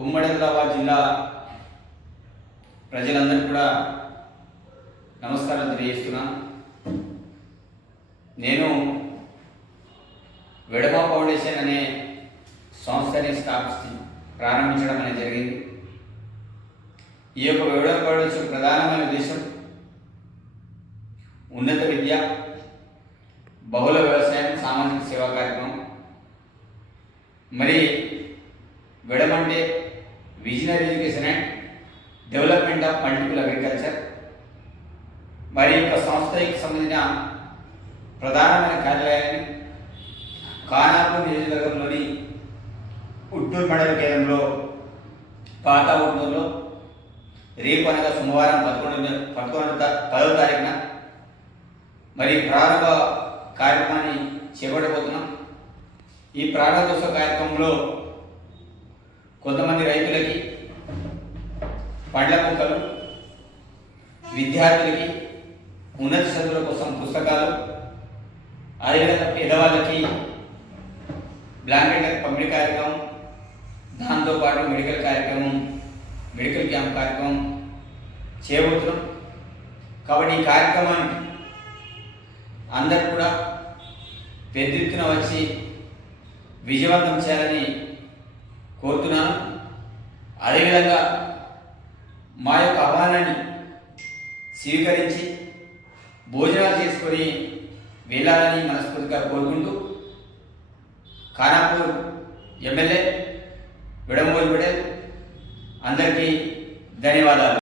ఉమ్మడి ఆదిలాబాద్ జిల్లా ప్రజలందరికీ కూడా నమస్కారం తెలియజేస్తున్నా. నేను వెడమ ఫౌండేషన్ అనే సంస్థని ప్రారంభించడం అనేది జరిగింది. ఈ యొక్క వెడమ ఫౌండేషన్ ప్రధానమైన ఉద్దేశం ఉన్నత విద్య, బహుళ వ్యవసాయం, సామాజిక సేవా కార్యక్రమం. మరి వెడమంటే visionary education and development of multiple agriculture. మరి యొక్క సంస్థకి సంబంధించిన ప్రధానమైన కార్యాలయాన్ని ఖానాపూర్ నియోజకవర్గంలోని ఉట్టూరు మండల కేంద్రంలో పాత ఉట్టూరులో రేపు అనగా సోమవారం 10వ తారీఖున మరి ప్రారంభ కార్యక్రమాన్ని చేపట్టబోతున్నాం. ఈ ప్రారంభోత్సవ కార్యక్రమంలో కొంతమంది రైతులకి పండ్ల మొక్కలు, విద్యార్థులకి ఉన్నత చదువుల కోసం పుస్తకాలు, అదేవిధంగా పేదవాళ్ళకి బ్లాంకెట్ల పంపిణీ కార్యక్రమం, దాంతోపాటు మెడికల్ క్యాంప్ కార్యక్రమం చేయబోతున్నాం. కాబట్టి ఈ కార్యక్రమాన్ని అందరూ కూడా పెద్ద ఎత్తున వచ్చి విజయవంతం చేయాలని కోరుతున్నాను. అదేవిధంగా మా యొక్క ఆహ్వానాన్ని స్వీకరించి భోజనాలు చేసుకొని వెళ్ళాలని మనస్ఫూర్తిగా కోరుకుంటూ ఖానాపూర్ ఎమ్మెల్యే వెడంబోలు పటేల్ అందరికీ ధన్యవాదాలు.